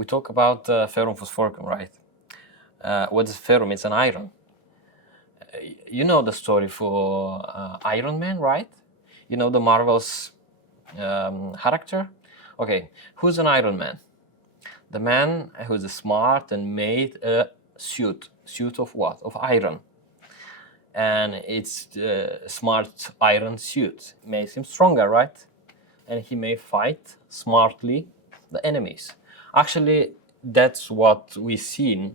We talk about ferrum phosphoricum, right? What is ferrum? It's an iron. You know the story for Iron Man, right? You know the Marvel's character? Okay, who's an Iron Man? The man who's smart and made a suit. Suit of what? Of iron. And it's the smart iron suit. Makes him stronger, right? And he may fight smartly the enemies. Actually, that's what we've seen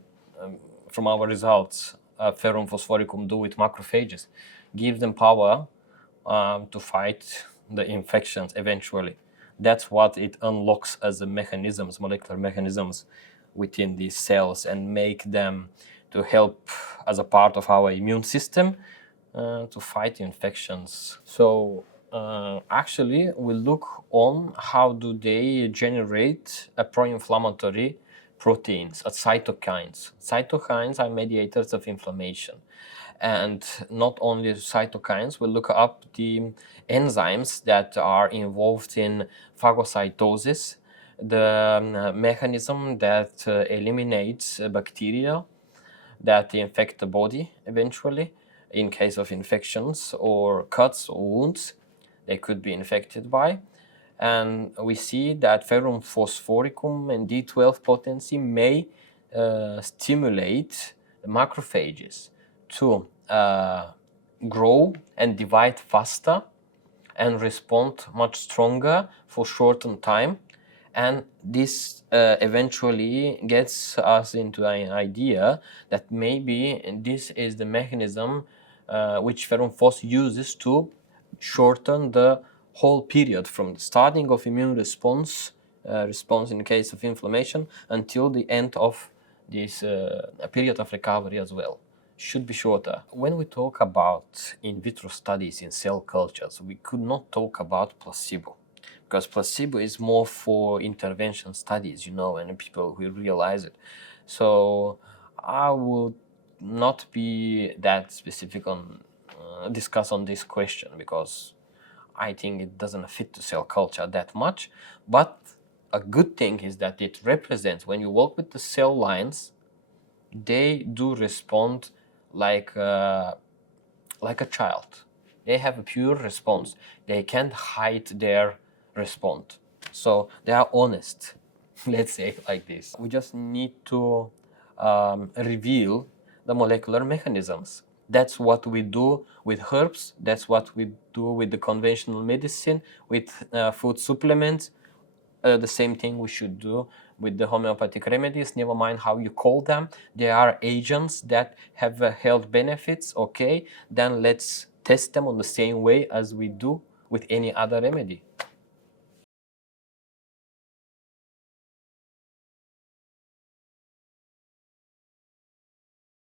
from our results. Ferrum phosphoricum do with macrophages, give them power to fight the infections eventually. That's what it unlocks as a mechanisms, molecular mechanisms within these cells, and make them to help as a part of our immune system to fight infections. So actually, we look on how do they generate a pro-inflammatory proteins, cytokines. Cytokines are mediators of inflammation. And not only cytokines, we look up the enzymes that are involved in phagocytosis, the mechanism that eliminates bacteria that infect the body eventually in case of infections or cuts or wounds they could be infected by. And we see that ferrum phosphoricum and D12 potency may stimulate the macrophages to grow and divide faster and respond much stronger for shortened time. And this eventually gets us into an idea that maybe this is the mechanism which ferrum phos uses to shorten the whole period from the starting of immune response, response in case of inflammation, until the end of this period of recovery as well. Should be shorter. When we talk about in vitro studies in cell cultures, we could not talk about placebo, because placebo is more for intervention studies, you know, and people will realize it. So I would not be that specific on discuss on this question, because I think it doesn't fit to cell culture that much. But a good thing is that it represents, when you work with the cell lines, they do respond like a child. They have a pure response. They can't hide their response. So they are honest, let's say like this. We just need to reveal the molecular mechanisms. That's what we do with herbs. That's what we do with the conventional medicine, with food supplements. The same thing we should do with the homeopathic remedies, never mind how you call them. They are agents that have health benefits, okay? Then let's test them on the same way as we do with any other remedy.